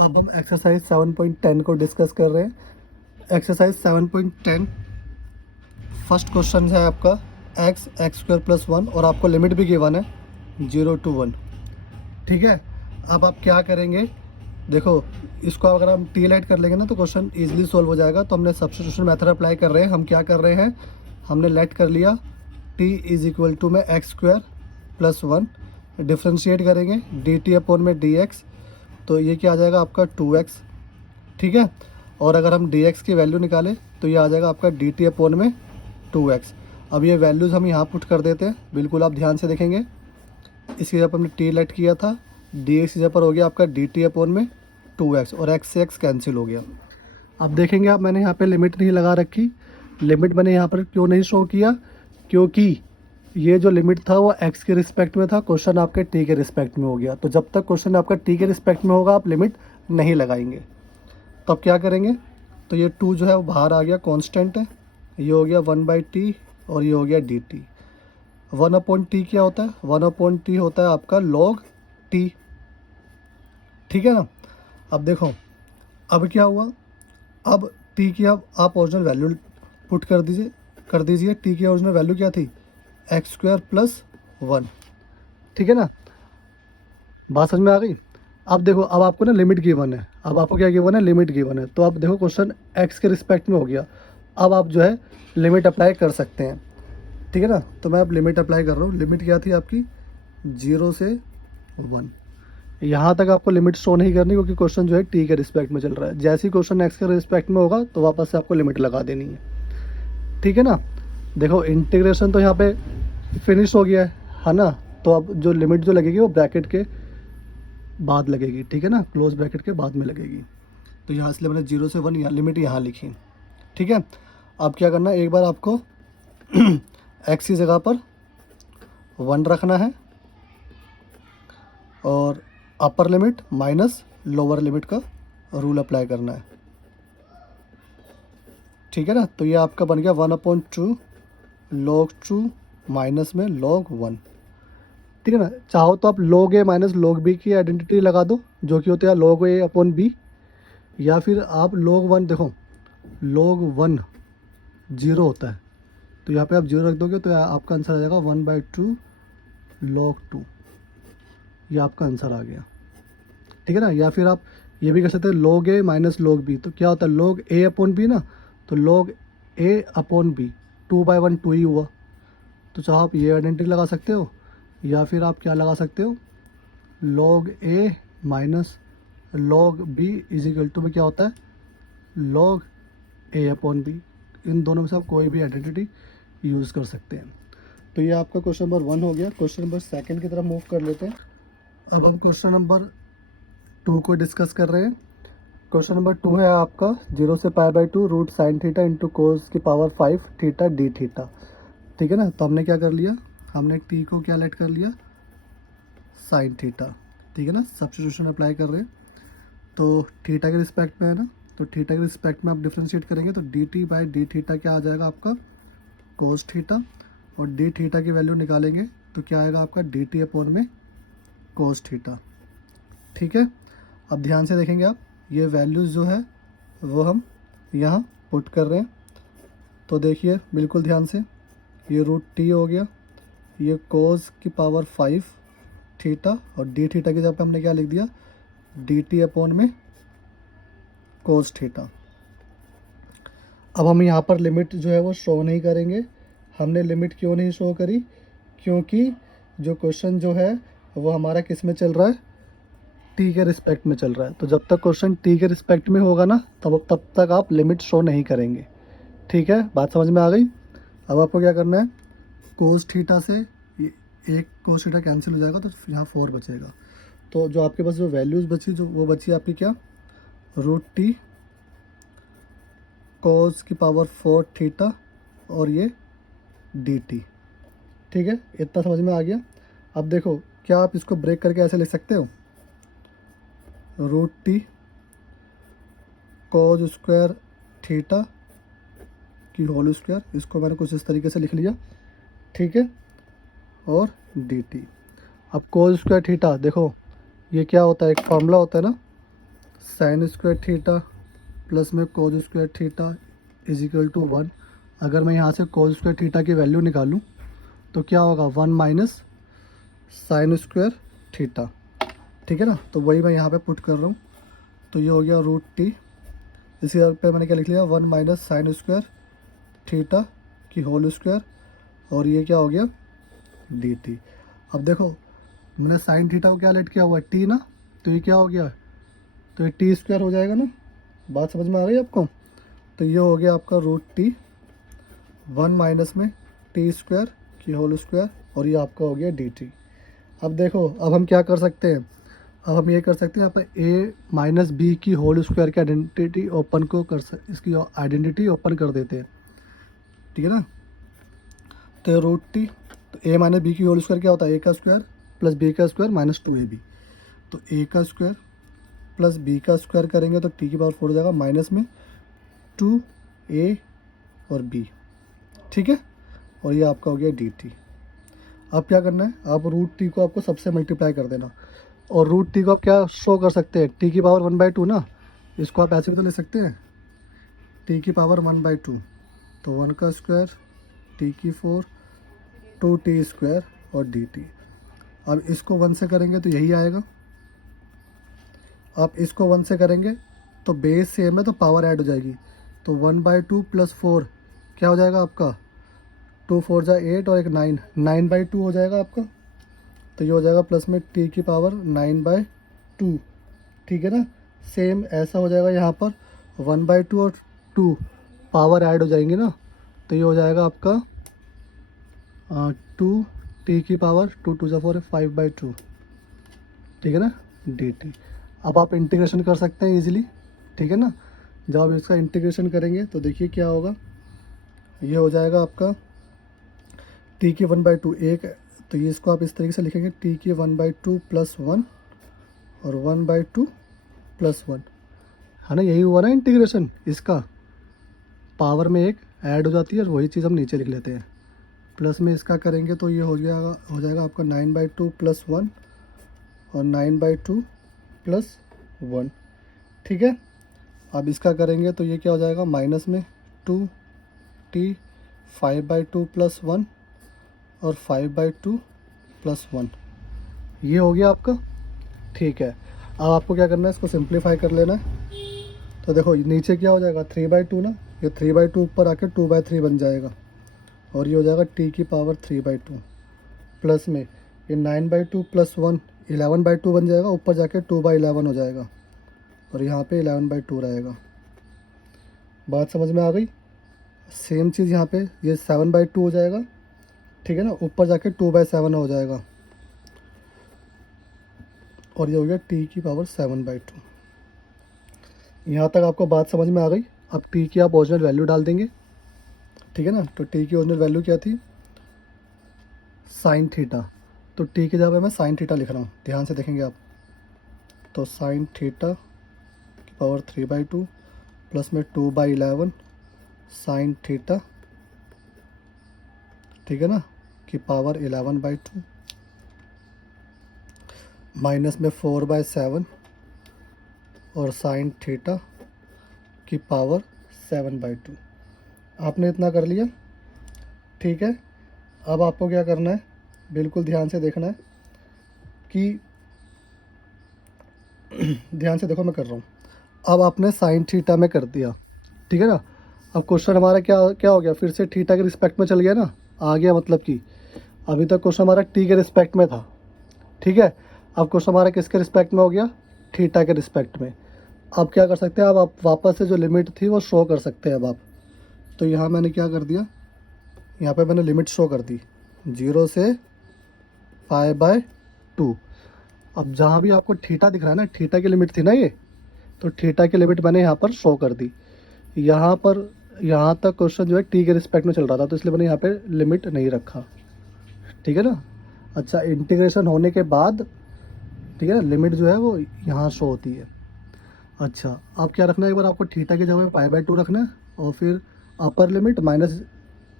अब हम एक्सरसाइज 7.10 को डिस्कस कर रहे हैं। एक्सरसाइज 7.10 फर्स्ट क्वेश्चन है आपका एक्स स्क्वायर प्लस 1 और आपको लिमिट भी गिवन है 0 to 1। ठीक है, अब आप क्या करेंगे, देखो इसको अगर हम टी लाइट कर लेंगे ना तो क्वेश्चन इजीली सॉल्व हो जाएगा। तो हमने सब्स्टिट्यूशन मेथड अप्लाई कर रहे हैं। हम क्या कर रहे हैं, हमने लेट कर लिया टी इज इक्वल टू में एक्स स्क्वायर प्लस 1, डिफ्रेंशिएट करेंगे डी टी अपॉन में डी एक्स, तो ये क्या आ जाएगा आपका 2x। ठीक है, और अगर हम dx की वैल्यू निकालें तो ये आ जाएगा आपका dt अपॉन में 2x। अब ये वैल्यूज़ हम यहाँ पुट कर देते हैं, बिल्कुल आप ध्यान से देखेंगे। इसकी जगह पर हमने t लेट किया था, dx की जगह पर हो गया आपका dt अपॉन में 2x और x से x कैंसिल हो गया। अब देखेंगे आप, मैंने यहाँ पे लिमिट नहीं लगा रखी। लिमिट मैंने यहाँ पर क्यों नहीं शो किया, क्योंकि ये जो लिमिट था वो x के रिस्पेक्ट में था, क्वेश्चन आपके t के रिस्पेक्ट में हो गया। तो जब तक क्वेश्चन आपका t के रिस्पेक्ट में होगा आप लिमिट नहीं लगाएंगे। तो अब क्या करेंगे, तो ये 2 जो है वो बाहर आ गया, कांस्टेंट है, ये हो गया 1/t और ये हो गया dt। 1/t क्या होता है, 1/t होता है आपका log t। ठीक है ना। अब देखो, अब क्या हुआ, अब t की अब आप ओरिजिनल वैल्यू पुट कर दीजिए। t की ओरिजिनल वैल्यू क्या थी, एक्स स्क्वायर प्लस 1। ठीक है ना, बात समझ में आ गई। अब देखो, अब आपको ना लिमिट गिवन है, अब आपको क्या गिवन है, लिमिट गिवन है। तो अब देखो क्वेश्चन x के रिस्पेक्ट में हो गया। अब आप जो है लिमिट अप्लाई कर सकते हैं। ठीक है ना, तो मैं अब लिमिट अप्लाई कर रहा हूँ। लिमिट क्या थी आपकी 0 से 1। यहाँ तक आपको लिमिट शो नहीं करनी, क्योंकि क्वेश्चन जो है t के रिस्पेक्ट में चल रहा है। जैसे ही क्वेश्चन x के रिस्पेक्ट में होगा तो वापस से आपको लिमिट लगा देनी है। ठीक है ना, देखो इंटीग्रेशन तो यहाँ पे फिनिश हो गया है ना। तो अब जो लिमिट जो लगेगी वो ब्रैकेट के बाद लगेगी। ठीक है ना, क्लोज ब्रैकेट के बाद में लगेगी। तो यहाँ इसलिए मैंने 0 से 1 यहाँ लिमिट यहाँ लिखी। ठीक है, अब क्या करना है, एक बार आपको x की जगह पर 1 रखना है और upper limit minus lower limit का रूल अप्लाई करना है। ठीक है ना, तो ये आपका बन गया 1/2 log 2 माइनस में log 1। ठीक है ना, चाहो तो आप log a minus log b की आइडेंटिटी लगा दो, जो कि होता है log a अपॉन b, या फिर आप log 1, देखो log 1 0 होता है, तो यहाँ पे आप 0 रख दोगे तो आपका आंसर आ जाएगा 1/2 log 2। ये आपका आंसर आ गया। ठीक है ना, या फिर आप ये भी कर सकते हैं log a minus log b। तो क्या होता है log a अपॉन b ना, तो log a अपॉन b 2/1 2 ही हुआ। तो चाहो आप ये आइडेंटिटी लगा सकते हो, या फिर आप क्या लगा सकते हो, log a minus log b is equal to में क्या होता है log a अपॉन b। इन दोनों में से आप कोई भी आइडेंटिटी यूज़ कर सकते हैं। तो ये आपका क्वेश्चन नंबर 1 हो गया। क्वेश्चन नंबर 2 की तरफ मूव कर लेते हैं। अब हम क्वेश्चन नंबर 2 को डिस्कस कर रहे हैं। क्वेश्चन नंबर 2 है आपका 0 से π/2 root sine theta into cos की पावर 5 थीटा डी थीटा। ठीक है ना, तो हमने क्या कर लिया, हमने टी को क्या लेट कर लिया, साइन थीटा। ठीक है ना, सब्स्टिट्यूशन अप्लाई कर रहे हैं। तो थीटा के रिस्पेक्ट में है ना, तो थीटा के रिस्पेक्ट में आप डिफ्रेंशिएट करेंगे तो D T by D theta क्या आ जाएगा आपका कोस थीटा, और डी थीटा की वैल्यू निकालेंगे तो क्या आएगा आपका डी टी अपॉन में कोस थीटा। ठीक है, अब ध्यान से देखेंगे आप, ये वैल्यूज़ जो है वो हम यहाँ पुट कर रहे हैं। तो देखिए बिल्कुल ध्यान से, ये रूट टी हो गया, ये कोस की पावर 5 थीटा, और डी थीटा की जगह पे हमने क्या लिख दिया डी टी अपॉन में कोस थीटा। अब हम यहाँ पर लिमिट जो है वो शो नहीं करेंगे। हमने लिमिट क्यों नहीं शो करी, क्योंकि जो क्वेश्चन जो है वो हमारा किस में चल रहा है, टी के रिस्पेक्ट में चल रहा है। तो जब तक क्वेश्चन टी के रिस्पेक्ट में होगा ना तब तक आप लिमिट शो नहीं करेंगे। ठीक है, बात समझ में आ गई। अब आपको क्या करना है, कोस थीटा से एक कोस थीटा कैंसिल हो जाएगा तो यहाँ 4 बचेगा। तो जो आपके पास जो वैल्यूज़ बची, जो वो बची आपकी क्या, रूट टी कोस की पावर 4 थीटा और ये डी टी। ठीक है, इतना समझ में आ गया। अब देखो, क्या आप इसको ब्रेक करके ऐसे लिख सकते हो, root T cos square theta की होल स्क्वायर, इसको मैंने कुछ इस तरीके से लिख लिया। ठीक है, और dt। अब कोज स्क्वायर थीटा देखो, ये क्या होता है, एक फार्मूला होता है ना, साइन स्क्वायर थीटा प्लस में cos square theta is equal to 1। अगर मैं यहाँ से कोज स्क्वायर थीटा की वैल्यू निकालूँ तो क्या होगा, 1 माइनस साइन स्क्वायर थीटा, ठीक है ना। तो वही मैं यहाँ पे पुट कर रहा हूँ। तो ये हो गया रूट टी, इसी पे मैंने क्या लिख लिया, 1 माइनस साइन स्क्वायर थीटा की होल स्क्वायर, और ये क्या हो गया डी टी। अब देखो मैंने साइन थीटा को क्या लेट किया हुआ है, टी ना, तो ये क्या हो गया, तो ये टी स्क्वायर हो जाएगा ना। बात समझ में आ गई आपको। तो ये हो गया आपका रूट टी, 1 माइनस में टी स्क्वायर की होल स्क्वायर, और ये आपका हो गया डी टी। अब देखो अब हम क्या कर सकते हैं, अब हम ये कर सकते हैं यहाँ पे ए माइनस बी की होल स्क्वायर की आइडेंटिटी ओपन को इसकी आइडेंटिटी ओपन कर देते हैं, ठीक है ना। तो रूट टी, तो ए माइनस बी की होल स्क्वायर क्या होता है, ए का स्क्वायर प्लस बी का स्क्वायर माइनस 2ab। तो ए का स्क्वायर प्लस बी का स्क्वायर करेंगे तो टी की पावर 4 हो जाएगा, माइनस में 2a और b, ठीक है। और ये आपका हो गया डी टी। अब क्या करना है, आप रूट टी को आपको सबसे मल्टीप्लाई कर देना, और रूट टी को आप क्या शो कर सकते हैं, टी की पावर 1/2 ना, इसको आप ऐसे भी तो ले सकते हैं, टी की पावर 1/2। तो 1 का स्क्वायर, टी की 4, 2t स्क्वायर और डी टी। अब इसको 1 से करेंगे तो यही आएगा, आप इसको 1 से करेंगे तो बेस सेम है तो पावर ऐड हो जाएगी। तो 1/2 प्लस 4 क्या हो जाएगा आपका, 2 4 जा 8 और एक 9, 9/2 हो जाएगा आपका। तो ये हो जाएगा प्लस में टी की पावर 9/2, ठीक है ना। सेम ऐसा हो जाएगा यहाँ पर 1/2 और 2 पावर ऐड हो जाएंगे ना, तो ये हो जाएगा आपका 2 टी की पावर 2 2 जा 4 5/2, ठीक है ना, डी टी। अब आप इंटीग्रेशन कर सकते हैं इजीली, ठीक है ना। जब आप इसका इंटीग्रेशन करेंगे तो देखिए क्या होगा, ये हो जाएगा आपका टी की 1/2 एक, तो ये इसको आप इस तरीके से लिखेंगे, टी की 1/2 प्लस 1 और 1/2 प्लस 1, है ना। यही हुआ ना इंटीग्रेशन, इसका पावर में एक ऐड हो जाती है और वही चीज़ हम नीचे लिख लेते हैं। प्लस में इसका करेंगे तो ये हो जाएगा आपका 9/2 प्लस 1 और 9/2 प्लस 1, ठीक है। अब इसका करेंगे तो ये क्या हो जाएगा, माइनस में 2t 5/2 प्लस 1 और 5/2 प्लस 1, ये हो गया आपका, ठीक है। अब आपको क्या करना है, इसको सिंप्लीफाई कर लेना है। तो देखो नीचे क्या हो जाएगा 3/2 ना, ये 3/2 ऊपर आके 2/3 बन जाएगा, और ये हो जाएगा टी की पावर 3/2 प्लस में ये 9/2 प्लस 1 11/2 बन जाएगा, ऊपर जाके 2/11 हो जाएगा, और यहाँ पे 11/2 रहेगा। बात समझ में आ गई। सेम चीज़ यहाँ पे ये 7/2 हो जाएगा, ठीक है ना, ऊपर जाके 2/7 हो जाएगा, और ये हो गया टी की पावर 7/2। यहाँ तक आपको बात समझ में आ गई। अब टी की आप ओरिजिनल वैल्यू डाल देंगे, ठीक है ना। तो टी की ओरिजिनल वैल्यू क्या थी, साइन थीटा। तो टी की जगह मैं साइन थीटा लिख रहा हूँ, ध्यान से देखेंगे आप। तो साइन थीटा की पावर 3/2 प्लस में 2/11 साइन थीटा, ठीक है ना, की पावर 11/2 माइनस में 4/7 और साइन थीटा की पावर 7/2। आपने इतना कर लिया, ठीक है। अब आपको क्या करना है, बिल्कुल ध्यान से देखना है कि ध्यान से देखो मैं कर रहा हूँ। अब आपने साइन थीटा में कर दिया, ठीक है ना। अब क्वेश्चन हमारा क्या क्या हो गया, फिर से थीटा के रिस्पेक्ट में चल गया ना, आ गया, मतलब कि अभी तक क्वेश्चन हमारा टी के रिस्पेक्ट में था, ठीक है। अब क्वेश्चन हमारा किसके रिस्पेक्ट में हो गया, थीटा के रिस्पेक्ट में। अब क्या कर सकते हैं, अब आप वापस से जो लिमिट थी वो शो कर सकते हैं अब आप। तो यहाँ मैंने क्या कर दिया, यहाँ पे मैंने लिमिट शो कर दी 0 से 5/2। अब जहाँ भी आपको थीटा दिख रहा है ना, थीटा की लिमिट थी ना ये, तो थीटा की लिमिट मैंने यहाँ पर शो कर दी। यहाँ पर यहाँ तक क्वेश्चन जो है टी के रिस्पेक्ट में चल रहा था, तो इसलिए मैंने यहाँ पे लिमिट नहीं रखा, ठीक है ना। अच्छा, इंटीग्रेशन होने के बाद, ठीक है ना, लिमिट जो है वो यहाँ शो होती है। अच्छा, अब क्या रखना है, एक बार आपको थीटा की जगह पे 5/2 रखना है, और फिर upper limit minus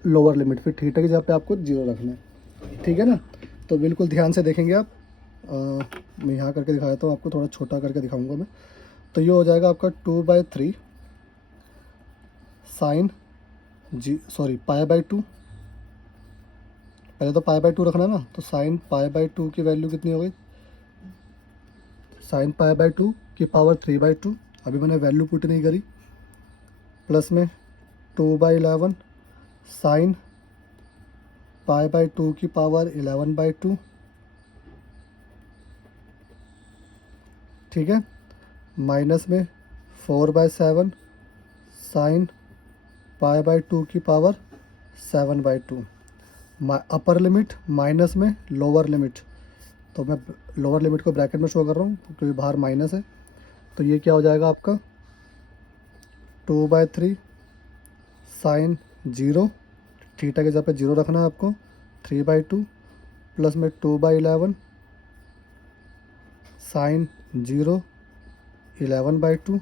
lower limit, फिर थीटा की जगह पे आपको 0 रखना है, ठीक है ना। तो बिल्कुल ध्यान से देखेंगे आप। मैं यहाँ करके दिखाया था आपको, थोड़ा छोटा करके दिखाऊंगा मैं। तो ये हो जाएगा आपका 2/3 साइन पाई/2। पहले तो पाई/2 रखना ना, तो साइन पाई/2 की वैल्यू कितनी हो गई, साइन पाई/2 की पावर 3/2। अभी मैंने वैल्यू पुट नहीं करी। प्लस में 2/11 साइन पाई/2 की पावर 11/2। ठीक है, माइनस में 4/7 साइन पाई/2 की पावर 7/2। अपर लिमिट माइनस में लोअर लिमिट, तो मैं लोअर लिमिट को ब्रैकेट में शो कर रहा हूँ क्योंकि बाहर माइनस है। तो ये क्या हो जाएगा आपका 2/3 साइन 0, थीटा के जगह पे 0 रखना है आपको, 3/2 प्लस में 2/11 साइन 0 11/2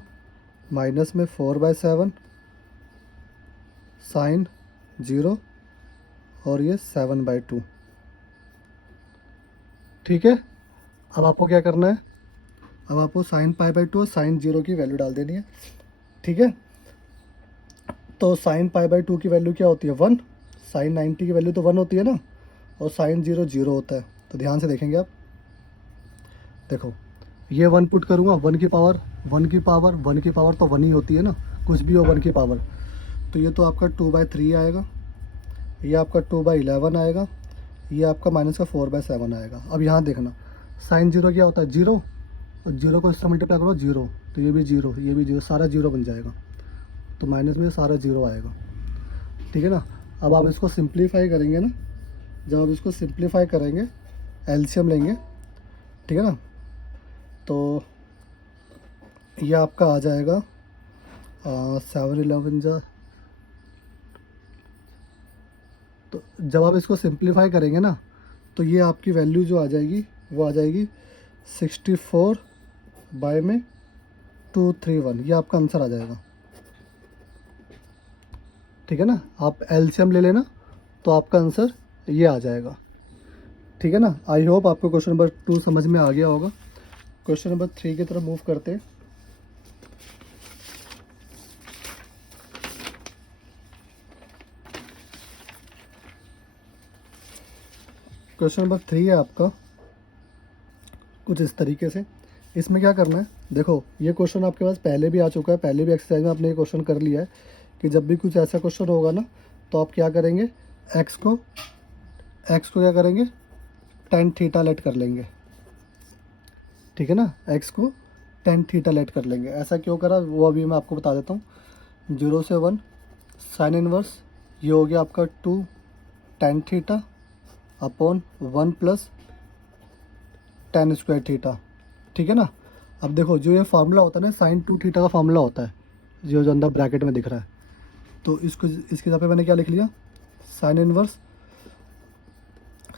माइनस में 4/7 साइन 0 और ये 7/2। ठीक है, अब आपको क्या करना है, अब आपको साइन पाई/2 और साइन 0 की वैल्यू डाल देनी है। ठीक है, तो साइन पाई/2 की वैल्यू क्या होती है 1, साइन 90 की वैल्यू तो 1 होती है ना, और साइन 0 0 होता है। तो ध्यान से देखेंगे आप, देखो ये 1 पुट करूँगा, 1 की पावर 1 की पावर 1 की पावर तो 1 ही होती है ना, कुछ भी हो 1 की पावर। तो ये तो आपका 2/3 आएगा, ये आपका 2/11 आएगा, ये आपका माइनस का 4/7 आएगा। अब यहाँ देखना, साइन 0 क्या होता है 0, और 0 को इससे मल्टीप्लाई करो 0, तो ये भी 0, ये भी 0, सारा 0 बन जाएगा। तो माइनस में सारा 0 आएगा। ठीक है ना, अब आप इसको सिंप्लीफाई करेंगे ना, जब आप इसको सिंप्लीफाई करेंगे एलसीएम लेंगे, ठीक है ना, तो ये आपका आ जाएगा 7 11 जा, तो जब आप इसको सिंप्लीफाई करेंगे ना, तो ये आपकी वैल्यू जो आ जाएगी वो आ जाएगी 64/231, ये आपका आंसर आ जाएगा। ठीक है ना, आप एलसीएम ले लेना तो आपका आंसर ये आ जाएगा। ठीक है ना, आई होप आपको क्वेश्चन नंबर 2 समझ में आ गया होगा। क्वेश्चन नंबर 3 की तरफ मूव करते हैं। क्वेश्चन नंबर 3 है आपका कुछ इस तरीके से। इसमें क्या करना है, देखो ये क्वेश्चन आपके पास पहले भी आ चुका है, पहले भी एक्सरसाइज में आपने ये क्वेश्चन कर लिया है कि जब भी कुछ ऐसा क्वेश्चन होगा ना, तो आप क्या करेंगे, एक्स को क्या करेंगे, टेन थीटा लेट कर लेंगे। ठीक है ना, एक्स को टेन थीटा लेट कर लेंगे। ऐसा क्यों करा वो अभी मैं आपको बता देता हूँ। 0 से 1 साइन इनवर्स, ये हो गया आपका 2 tan theta upon 1 plus ten square theta. ठीक है ना, अब देखो जो ये फार्मूला होता है ना, साइन 2 थीटा का फार्मूला होता है, जो अंदर ब्रैकेट में दिख रहा है, तो इसको इसके जगह पे मैंने क्या लिख लिया, साइन इनवर्स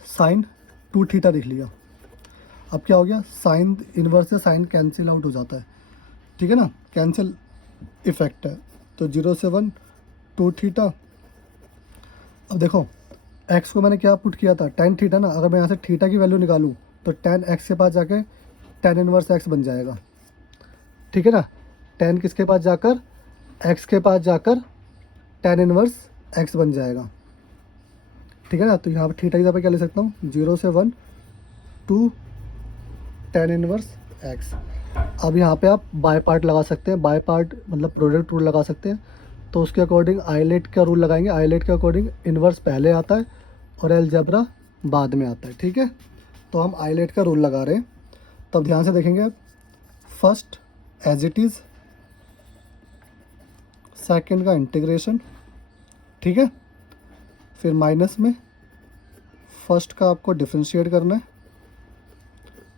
साइन 2 थीटा लिख लिया। अब क्या हो गया, साइन इनवर्स से साइन कैंसिल आउट हो जाता है। ठीक है ना, कैंसिल इफेक्ट है। तो 0 से 1 2 थीटा। अब देखो एक्स को मैंने क्या पुट किया था, टेन थीटा ना, अगर मैं यहाँ से थीटा की वैल्यू निकालूँ तो टेन एक्स के पास जाके टेन इनवर्स एक्स बन जाएगा। ठीक है ना, टेन किसके पास जाकर, एक्स के पास जाकर टेन इनवर्स एक्स बन जाएगा। ठीक है ना, तो यहाँ पर थीटा की जगह पे क्या ले सकता हूँ, 0 से 1 2 टेन इनवर्स एक्स। अब यहाँ पे आप बाय पार्ट लगा सकते हैं, बाय पार्ट मतलब प्रोडक्ट रूल लगा सकते हैं। तो उसके अकॉर्डिंग आइलेट का रूल लगाएंगे, आइलेट के अकॉर्डिंग इन्वर्स पहले आता है और अलजेब्रा बाद में आता है। ठीक है, तो हम आइलेट का रूल लगा रहे हैं। तो अब ध्यान से देखेंगे, first as it is, second का इंटीग्रेशन। ठीक है, फिर माइनस में फर्स्ट का आपको डिफ्रेंशिएट करना है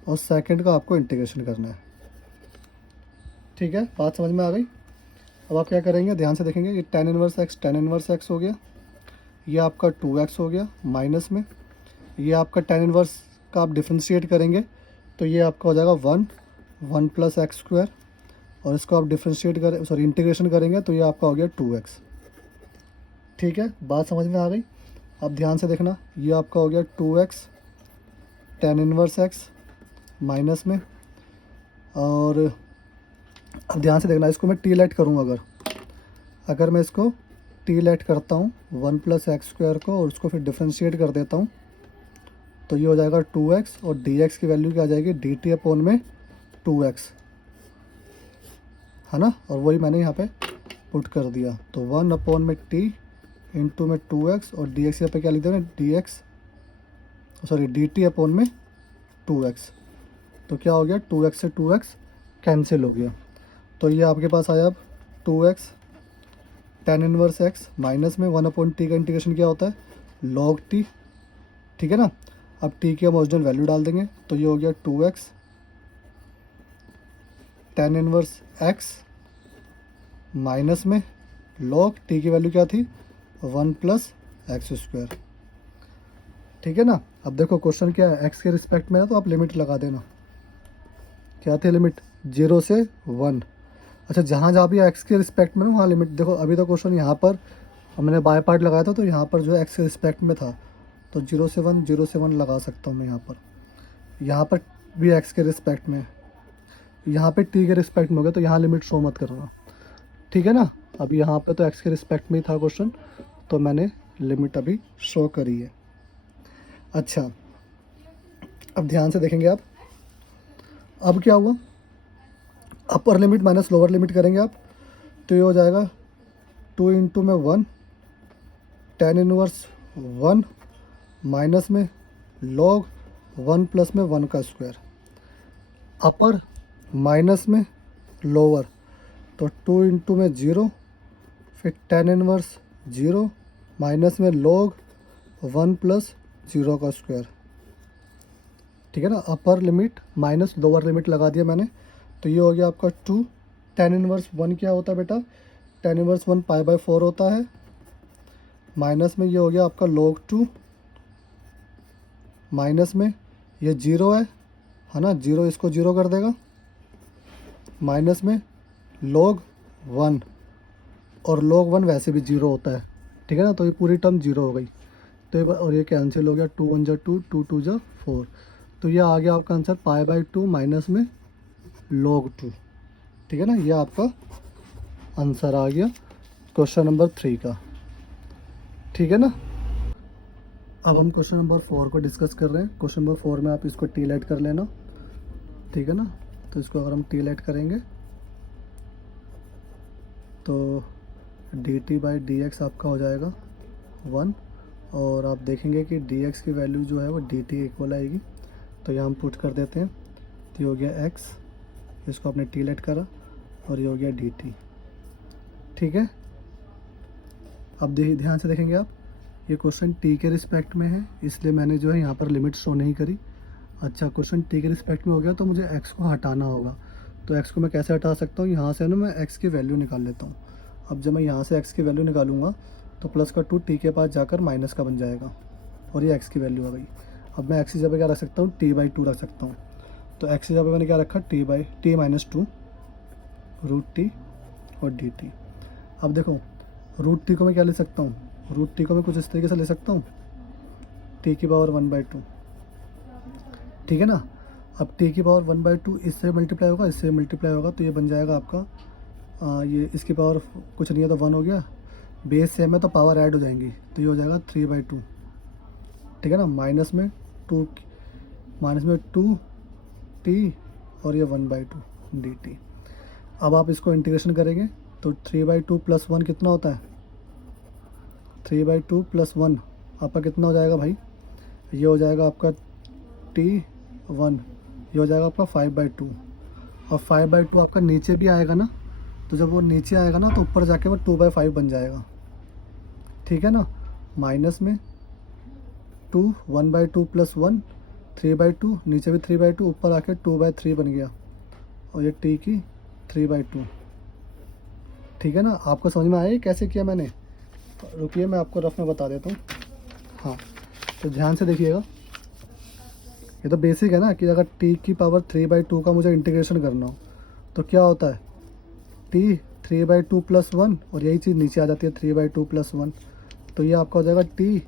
और सेकंड का आपको इंटीग्रेशन करना है। ठीक है, बात समझ में आ गई। अब आप क्या करेंगे, ध्यान से देखेंगे, ये टेन इनवर्स एक्स हो गया, ये आपका 2x हो गया, माइनस में ये आपका टेन इनवर्स का आप डिफ्रेंशिएट करेंगे तो ये आपका हो जाएगा 1 प्लस एक्स स्क्वायर, और इसको आप डिफ्रेंशिएट करें इंटीग्रेशन करेंगे तो ये आपका हो गया 2x। ठीक है, बात समझ में आ गई। अब ध्यान से देखना, ये आपका हो गया 2x tan inverse x minus में, और अब ध्यान से देखना, इसको मैं टी लेट करूँगा, अगर मैं इसको टी लेट करता हूँ 1+x² को और उसको फिर डिफ्रेंशिएट कर देता हूँ, तो ये हो जाएगा 2x और dx की वैल्यू क्या आ जाएगी dt अपॉन में 2x, है ना। और वही मैंने यहाँ पे पुट कर दिया, तो 1 अपॉन में t इंटू में 2x और dx यहाँ पे क्या लिख दिया dt अपॉन में 2x। तो क्या हो गया, 2x से 2x कैंसिल हो गया, तो ये आपके पास आया अब 2x tan inverse x minus में 1 अपॉन टी का इंटीग्रेशन क्या होता है log t, ठीक है ना। अब t की हम ओरिजिनल वैल्यू डाल देंगे, तो ये हो गया 2x tan inverse x minus में log t की वैल्यू क्या थी 1+x², ठीक है ना। अब देखो क्वेश्चन क्या है, x के रिस्पेक्ट में है तो आप लिमिट लगा देना, क्या थी लिमिट 0 से 1। अच्छा, जहाँ जहाँ भी x के रिस्पेक्ट में वहाँ लिमिट देखो। अभी तो क्वेश्चन यहाँ पर हमने बाय पार्ट लगाया था, तो यहाँ पर जो x के रिस्पेक्ट में था तो 0 से 1 लगा सकता हूँ मैं यहाँ पर भी x के रिस्पेक्ट में, यहाँ पे t के रिस्पेक्ट में हो गया, तो यहाँ लिमिट शो मत करना, ठीक है ना। अभी यहाँ पे तो x के रिस्पेक्ट में ही था क्वेश्चन, तो मैंने लिमिट अभी शो करी है। अच्छा, अब ध्यान से देखेंगे आप, अब क्या हुआ, upper limit minus lower limit करेंगे आप, तो ये हो जाएगा 2 इंटू में 1 tan इनवर्स 1 माइनस में log 1 प्लस में 1 का स्क्वायर, अपर माइनस में लोअर, तो 2 इंटू में 0 फिर tan इनवर्स 0 माइनस में log 1 प्लस 0 का स्क्वायर, ठीक है ना। Upper limit minus lower limit लगा दिया मैंने, तो ये हो गया आपका 2 tan इनवर्स 1 क्या होता है बेटा, tan इनवर्स 1 π/4 होता है, माइनस में ये हो गया आपका log 2 माइनस में ये 0 है ना, 0 इसको 0 कर देगा, माइनस में log 1 और log 1 वैसे भी 0 होता है, ठीक है ना। तो ये पूरी टर्म 0 हो गई, तो ये और ये कैंसिल हो गया, 2 1 जा 2 2 2 जा 4, तो ये आ गया आपका आंसर π/2 माइनस में log 2, ठीक है ना। ये आपका आंसर आ गया क्वेश्चन नंबर 3 का, ठीक है ना। अब हम क्वेश्चन नंबर 4 को डिस्कस कर रहे हैं। क्वेश्चन नंबर 4 में आप इसको टी लेट कर लेना, ठीक है ना। तो इसको अगर हम टी लेट करेंगे तो dt/dx आपका हो जाएगा 1, और आप देखेंगे कि dx की वैल्यू जो है वो dt इक्वल आएगी, तो यहाँ हम पुट कर देते हैं, तो ये हो गया x, इसको आपने टी लेट करा, और ये हो गया dt, ठीक है। अब ध्यान से देखेंगे आप, ये क्वेश्चन t के रिस्पेक्ट में है, इसलिए मैंने जो है यहाँ पर लिमिट शो नहीं करी। अच्छा, क्वेश्चन t के रिस्पेक्ट में हो गया, तो मुझे x को हटाना होगा, तो x को मैं कैसे हटा सकता हूँ, यहाँ से ना मैं x की वैल्यू निकाल लेता हूँ। अब जब मैं यहाँ से x की वैल्यू निकालूंगा तो प्लस का 2 t के पास जाकर माइनस का बन जाएगा, और ये x की वैल्यू आ गई। अब मैं x की जगह क्या रख सकता हूँ, t/2 रख सकता हूँ, तो x की जगह मैंने क्या रखा, t-2 √t और dt। अब देखो √t को मैं क्या ले सकता हूँ, √t को मैं कुछ इस तरीके से ले सकता हूँ, t की पावर 1/2, ठीक है ना। अब t की पावर 1/2 इससे मल्टीप्लाई होगा, इससे मल्टीप्लाई होगा, तो ये बन जाएगा आपका ये इसकी पावर कुछ नहीं है तो 1 हो गया, बेस सेम है तो पावर ऐड हो जाएंगी, तो ये हो जाएगा 3/2, ठीक है ना। माइनस में 2t और ये 1/2 dt। अब आप इसको इंटीग्रेशन करेंगे तो 3/2 + 1 कितना होता है, 3/2 + 1 आपका कितना हो जाएगा भाई, ये हो जाएगा आपका t1, ये हो जाएगा आपका 5/2, और 5/2 आपका नीचे भी आएगा ना, तो जब वो नीचे आएगा ना तो ऊपर जाके वो 2/5 बन जाएगा, ठीक है ना। माइनस में 2 1/2 + 1 3/2, नीचे भी 3/2, ऊपर आके 2/3 बन गया, और ये t की 3/2, ठीक है ना। आपको समझ में आया ये कैसे किया मैंने, रुकिए मैं आपको रफ में बता देता हूँ। हाँ, तो ध्यान से देखिएगा, ये तो बेसिक है ना कि अगर t की पावर 3/2 का मुझे इंटीग्रेशन करना हो तो क्या होता है, t 3/2 + 1, और यही चीज़ नीचे आ जाती है 3/2 + 1, तो ये आपका हो जाएगा t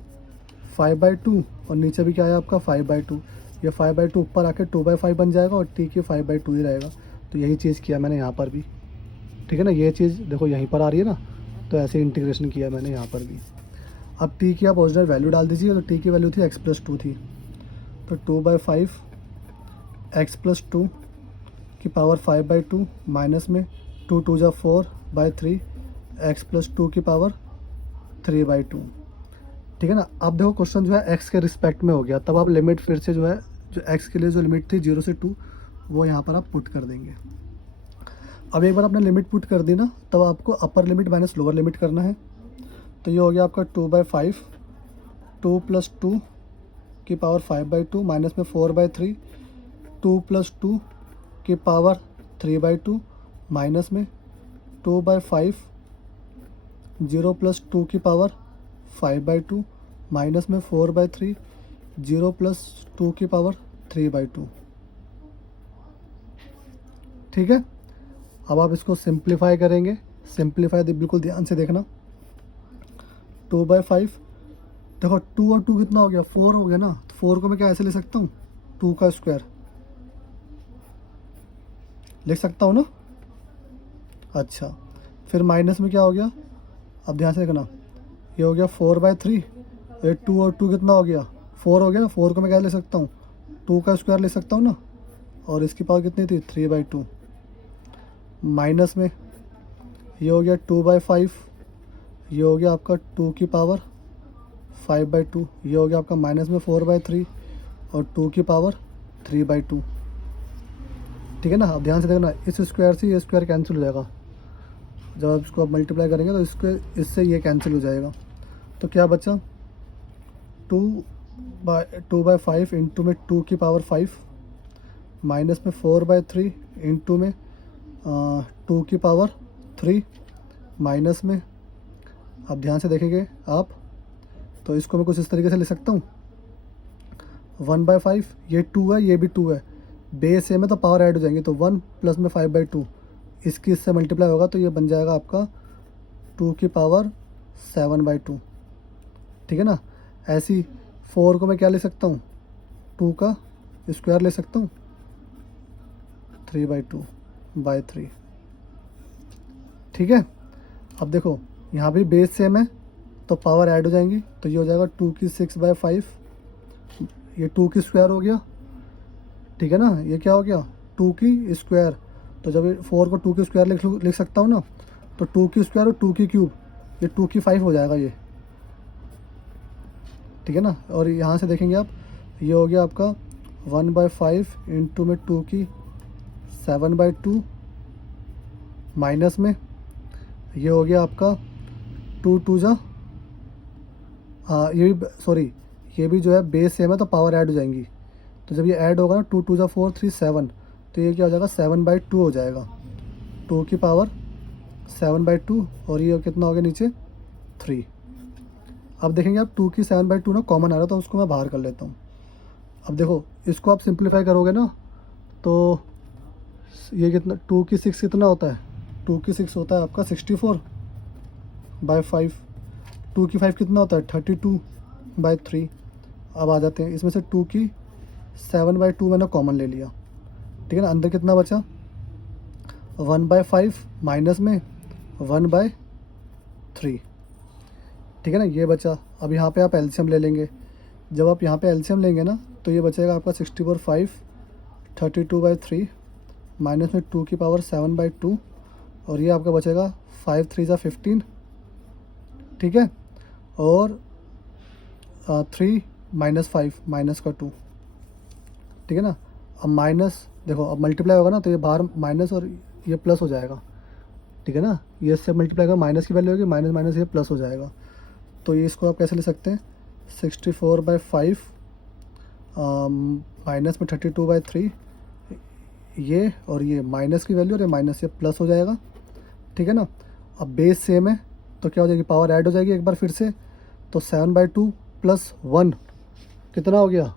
5/2, और नीचे भी क्या है आपका 5/2, ये 5/2 ऊपर आके 2/5 बन जाएगा, और t की 5/2 ही रहेगा। तो यही चीज़ किया मैंने यहाँ पर भी, ठीक है ना, ये चीज़ देखो यहीं पर आ रही है ना, तो ऐसे इंटीग्रेशन किया मैंने यहाँ पर भी। अब t की आप ओरिजिनल वैल्यू डाल दीजिए, तो t की वैल्यू थी x+2 थी, तो 2/5 x+2 की पावर 5/2 माइनस में 2 2 जा 4/3 x+2 की पावर 3/2। ठीक है ना। अब देखो क्वेश्चन जो है x के रिस्पेक्ट में हो गया, तब आप लिमिट फिर से जो है, जो x के लिए जो लिमिट थी 0 से 2, वो यहाँ पर आप पुट कर देंगे। अब एक बार आपने लिमिट पुट कर दी ना, तब आपको upper limit minus lower limit करना है। तो ये हो गया आपका 2/5, 2 + 2 की पावर 5/2 माइनस में 4/3, 2 + 2 की पावर 3/2 माइनस में 2/5, 0 + 2 की पावर 5/2 माइनस में 4/3, 0 + 2 की पावर 3/2। ठीक है। अब आप इसको सिंप्लीफाई करेंगे, सिंप्लीफाई बिल्कुल ध्यान से देखना। 2/5, देखो 2 और 2 कितना हो गया, 4 हो गया ना, तो 4 को मैं क्या ऐसे ले सकता हूँ, 2 का स्क्वायर लिख सकता हूँ ना। अच्छा, फिर माइनस में क्या हो गया, अब ध्यान से देखना, ये हो गया 4/3, ये 2 और 2 कितना हो गया, 4 हो गया ना, 4 को मैं क्या ले सकता हूँ, 2 का स्क्वायर ले सकता हूँ ना, और इसकी पावर कितनी थी, 3/2। माइनस में ये हो गया 2/5, ये हो गया आपका 2 की पावर 5/2, ये हो गया आपका माइनस में 4/3 और 2 की पावर 3/2। ठीक है ना। अब ध्यान से देखना, इस स्क्वायर से ये स्क्वायर कैंसिल हो जाएगा, जब आप इसको आप मल्टीप्लाई करेंगे तो इससे ये कैंसिल हो जाएगा। तो क्या बचा, 2/5 इंटू में 2 की पावर 5 माइनस में 4/3 इंटू में 2 की पावर 3 माइनस में, अब ध्यान से देखेंगे आप, तो इसको मैं कुछ इस तरीके से लिख सकता हूँ, 1/5, ये 2 है, ये भी 2 है, बेस सेम है तो पावर ऐड हो जाएंगे, तो 1 प्लस में 5/2, इसकी इससे मल्टीप्लाई होगा तो ये बन जाएगा आपका 2 की पावर 7/2। ठीक है ना। ऐसी 4 को मैं क्या ले सकता हूँ, 2 का स्क्वायर ले सकता हूँ, 3/2/3। ठीक है। अब देखो यहाँ भी बेस सेम है तो पावर ऐड हो जाएंगी, तो ये हो जाएगा 2 की 6/5, ये 2 की स्क्वायर हो गया। ठीक है ना, ये क्या हो गया, 2 की स्क्वायर, तो जब ये 4 को 2 की स्क्वायर लिख सकता हूँ ना, तो 2 की स्क्वायर और 2 की क्यूब, ये 2 की 5 हो जाएगा ये। ठीक है ना। और यहाँ से देखेंगे आप, ये हो गया आपका 1/5 इंटू में 2 की 7/2 माइनस में, ये हो गया आपका 2 2 जा, ये भी सॉरी, ये भी जो है बेस सेम है तो पावर ऐड हो जाएंगी, तो जब ये ऐड होगा ना, 2 2 जा 4 3 7, तो ये क्या हो जाएगा, 7/2 हो जाएगा, 2 की पावर 7/2, और ये कितना हो गया नीचे 3। अब देखेंगे आप 2 की 7/2 ना कॉमन आ रहा है, तो उसको मैं बाहर कर लेता हूँ। अब देखो इसको आप सिंप्लीफाई करोगे ना, तो ये कितना, 2 की 6 कितना होता है, 2 की 6 होता है आपका 64/5, 2 की 5 कितना होता है 32/3। अब आ जाते हैं, इसमें से 2 की 7/2 मैंने कॉमन ले लिया। ठीक है ना, अंदर कितना बचा, 1/5 माइनस में 1/3। ठीक है ना, ये बचा। अब यहाँ पे आप एलसीएम ले लेंगे, जब आप यहाँ पे एलसीएम लेंगे ना, तो ये बचेगा आपका 64/5 32/3 माइनस में 2 की पावर 7/2, और ये आपका बचेगा 5 3 जा 15। ठीक है, और 3 - 5 माइनस का 2। ठीक है ना। अब माइनस देखो, अब मल्टीप्लाई होगा ना, तो ये बाहर माइनस और ये प्लस हो जाएगा। ठीक है ना, ये इससे मल्टीप्लाई होगा, माइनस की वैल्यू होगी, माइनस माइनस ये प्लस हो जाएगा। तो ये इसको आप कैसे ले सकते हैं, 64/5 माइनस में 32/3, ये और ये माइनस की वैल्यू और ये माइनस, ये प्लस हो जाएगा। ठीक है ना। अब बेस सेम है तो क्या हो जाएगी, पावर ऐड हो जाएगी एक बार फिर से, तो 7/2 + 1 कितना हो गया,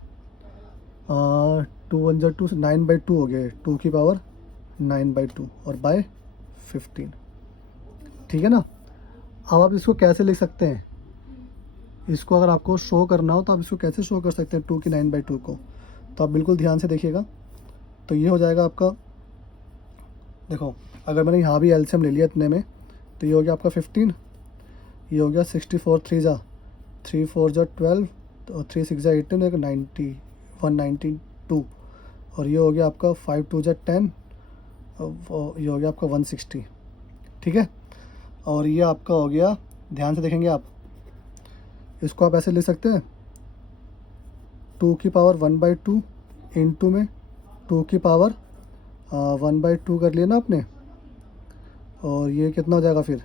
2 1 जा 2, 9/2 हो गया, 2 की पावर 9/2 और बाय 15। ठीक है ना। अब आप इसको कैसे लिख सकते हैं, इसको अगर आपको शो करना हो तो आप इसको कैसे शो कर सकते हैं 2 की 9/2 को, तो आप बिल्कुल ध्यान से देखिएगा। तो ये हो जाएगा आपका, देखो अगर मैंने यहाँ भी एलसीएम ले लिया इतने में, तो ये हो गया आपका 15, ये हो गया 64 3 जा 3 4 जा 12 और 3 6 जा 18, एक 90 192 और ये हो गया आपका 5 2 जा 10 और ये हो गया आपका 160। ठीक है, और ये आपका हो गया, ध्यान से देखेंगे आप, इसको आप ऐसे लिख सकते हैं 2 की पावर 1/2 इंटू में 2 की पावर 1/2 कर लिया ना आपने, और ये कितना हो जाएगा फिर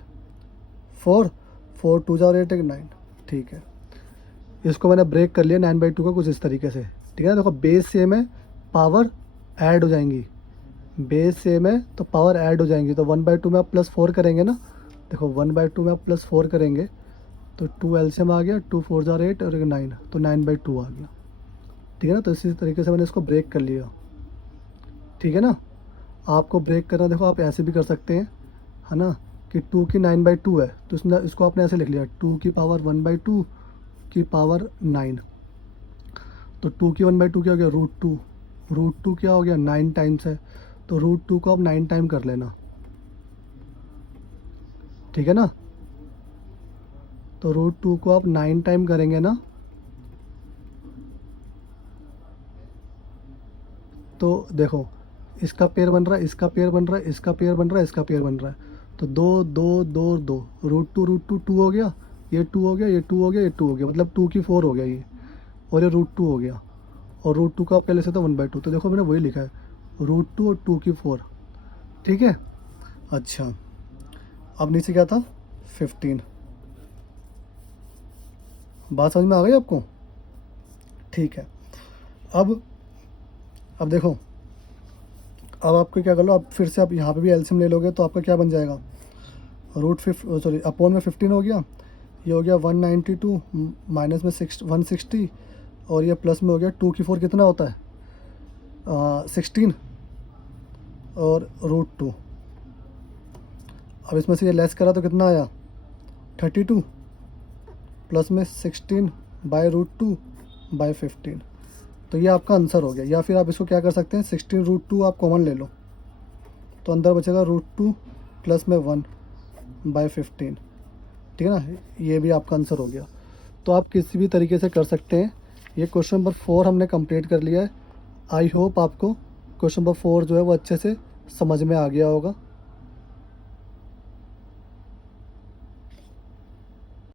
4 4 2 जा और 8 9। ठीक है, इसको मैंने ब्रेक कर लिया 9/2 का कुछ इस तरीके से। ठीक है, देखो बेस सेम है, पावर ऐड हो जाएंगी, बेस सेम है तो पावर ऐड हो जाएंगी। तो 1/2 में आप +4 करेंगे ना, देखो 1/2 में आप +4 करेंगे तो 2 एलसीएम आ गया, 2 4 जा 8 और 9, तो 9/2 आ गया। ठीक है ना, तो इसी तरीके से मैंने इसको ब्रेक कर लिया। ठीक है ना, आपको ब्रेक करना देखो आप ऐसे भी कर सकते हैं, है ना, कि 2 की 9/2 है तो इसने इसको आपने ऐसे लिख लिया 2 की पावर 1/2 की पावर 9, तो 2 की 1/2 क्या हो गया √2, √2 क्या हो गया 9 टाइम्स है, तो √2 को आप 9 टाइम कर लेना। ठीक है ना, तो √2 को आप 9 टाइम करेंगे ना, तो देखो इसका पेयर बन रहा है, इसका पेयर बन रहा है, इसका पेयर बन रहा है, इसका पेयर बन रहा है, तो 2 2 2 2 √2 2 हो गया, ये 2 हो गया, ये 2 हो गया, ये 2 हो गया, मतलब 2 की 4 हो गया ये, और ये √2 हो गया, और √2 का आप क्या ले सकते हो 1/2, तो देखो मैंने वही लिखा है √2 और 2 की 4। ठीक है, अच्छा अब नीचे क्या था 15, बात समझ में आ गई आपको। ठीक है, अब देखो, अब आपको क्या कर लो, अब फिर से आप यहाँ पे भी एलसीएम ले लोगे तो आपका क्या बन जाएगा अपॉन में 15 हो गया, ये हो गया 192 माइनस में 160 और ये प्लस में हो गया 2 की 4 कितना होता है 16 और √2। अब इसमें से ये लेस करा तो कितना आया 32 प्लस में 16 बाय √2/15, तो ये आपका आंसर हो गया। या फिर आप इसको क्या कर सकते हैं 16 √2 आप कॉमन ले लो, तो अंदर बचेगा √2 प्लस में 1/15। ठीक है ना, ये भी आपका आंसर हो गया। तो आप किसी भी तरीके से कर सकते हैं। ये क्वेश्चन नंबर 4 हमने कंप्लीट कर लिया है। आई होप आपको क्वेश्चन नंबर 4 जो है वो अच्छे से समझ में आ गया होगा।